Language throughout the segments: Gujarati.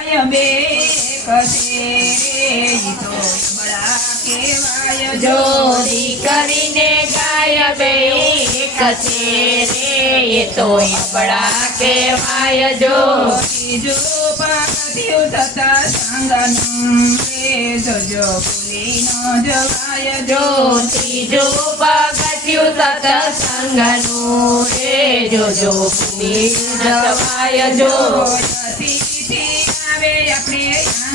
ગાય બે કસે રે તો બળા કેવાય જો જોડી કરીને ગાય બે કસે રે તો બળા કહેવાય જો ત્રીજું પગથિયું સત્સંગનું રે જોજો ભૂલી ન જવાય જો ત્રીજું પગથિયું સત્સંગનું રે જોજો ભૂલી ન જવાય જો અતિથિ આવે આપણે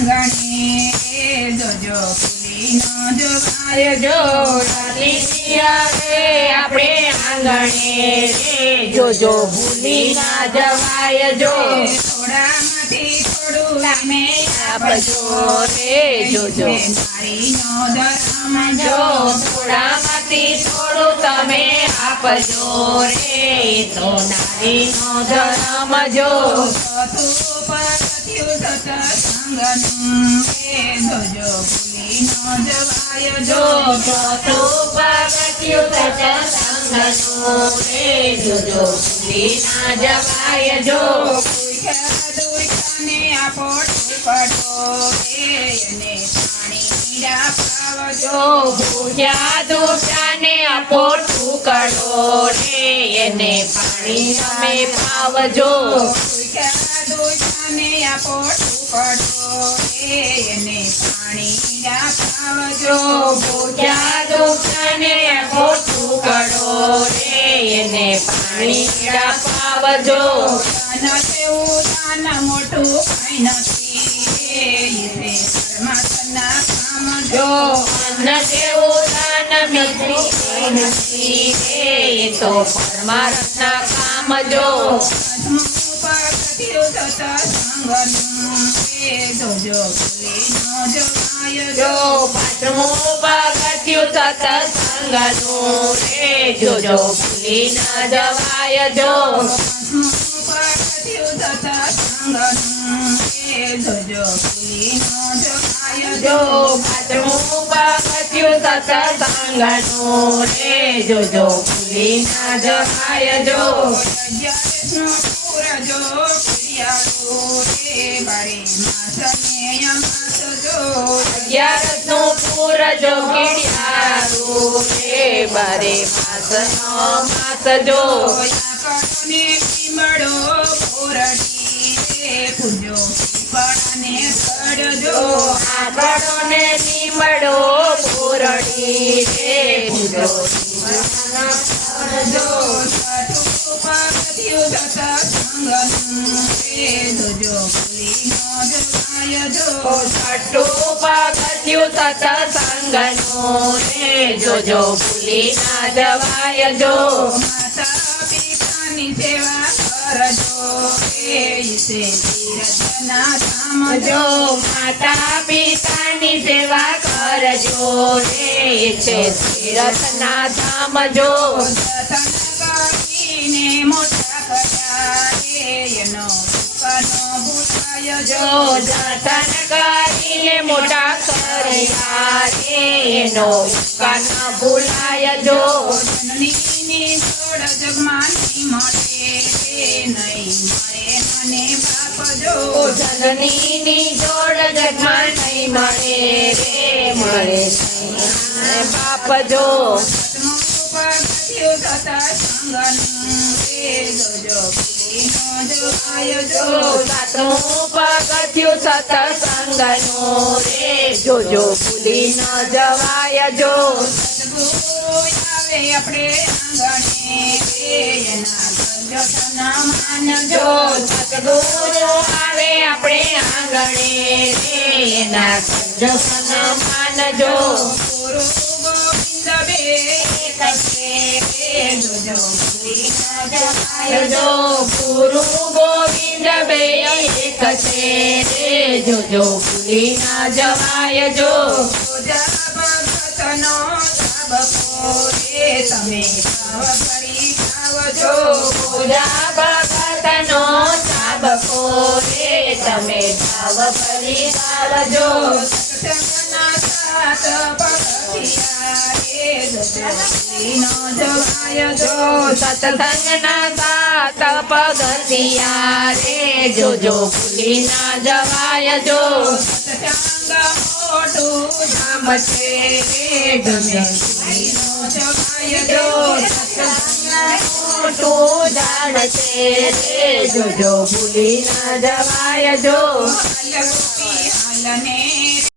આંગણે રે જોજો ભૂલી ન જવાય જો અતિથિ આવે આપણે આંગણે રે જોજો ભૂલી ના જવાય જો થોડામાંથી થોડું લામે આપજો રે જોજો નારીનો ધર્મ જો જો થોડામાંથી થોડું તમે આપજો રે તો નારીનો ધર્મ જો ચોથું પગથિયું સત્સંગનું રે જોજો ભૂલી ન જવાય જો ચોથું પગથિયું સત્સંગનું રે જોજો ભૂલી ના જવાય જો દુઃખને આપો પડો રે એને પાણી પીડા પાવજો ભૂખ્યા દુખ્યાને આપો ટુકડો રે એને પાણી તમે પાવજો દુઃખને આપો પડો રે એને પાણી પીડા પાવજો ભૂખ્યા દુખ્યાને આપો ટુકડો રે એને પાણી પાવજો દાન તેવું દાન મોટું કઈ નથી રે પરમાત્માના કામ જો અન્ન જેવું દાન મિત્રી નથી રે એ તો પરમાર્થના કામ જો પગથિયું સત્સંગનું રે જોજો ભૂલી ન જવાય જો જો પાંચમું પગથિયું સત્સંગનું રે જોજો ભૂલી ન જવાય જો પગથિયું સત્સંગનું રે જોજો ભૂલી ન જવાય જો જો પાંચમું પગથિયું સત્સંગનું રે જોજો ભૂલી ન જવાય જો અગિયારસનો પૂરજો પ્રિયાળો રે બારે માસને અમાસ જો અગિયારસનું પૂરજો કીડિયારું રે બારે માસનો માસ જો કડોને પીમળો પોરડી રે પૂજો પીપળાને કડજો આંગણોને લીમડો પૂરડી રે પૂજો જો છઠ્ઠું પગથિયું સત્સંગનું રે જોજો ભૂલી ન જવાય જો છઠ્ઠું પગથિયું સત્સંગનું રે જોજો ભૂલી ના જવાય જો માતા પિતાની સેવા કરજો રે ઈસે તીર્થના ધામ જો જો માતા પિતાની સેવા કરજો રે છે તીર્થના ધામ જો જતન કરીને મોટા કર્યા રે એનો દુઃખનો ભૂલાય જો જો જતન કરીને મોટા કર્યા રે એનો કાન ભૂલાય જો જનનીની જોડ જગમાં નહીં મળે રે નહીં મળે મને બાપ જો જનનીની જોડ જગમાં નહીં મળે રે મળે નહીં બાપ જો પગથિયું સત્સંગનું રે જોજો ભૂલી ન જવાય જો સાતમું પગથિયું સત્સંગનું રે જોજો ભૂલી ન જવાય જો સદગુરુ આવે આપણે આંગણે રે એના ગજના માનજો સદગુરુ આવે આપણે આંગણે રે એના જસન માનજો ગુરુ ગોવિંદ બે કસે રે જોજો ભૂલી ન જવાય જો ગુરુ ગોવિંદ બે એક છે રે જોજો ભૂલી ના જવાય જો પૂજા ભગતનો સાબકો રે તમે ભાવ કરી આવજો પૂજા ભગતનો સાબકો રે તમે ભાવ કરી આવજો સત્સંગના સાત પગથિયા રે જોજો ભૂલી ન જવાય જો સત્સંગના સાત પગથિયા રે જોજો ભૂલી ના જવાય જો સત્સંગ મોટું ધામ છે રે જોજો ભૂલી ન જવાય જો સત્સંગ મોટું ઝાડ છે રે જોજો ભૂલી ના જવાય જો હાલ ગોપી હાલને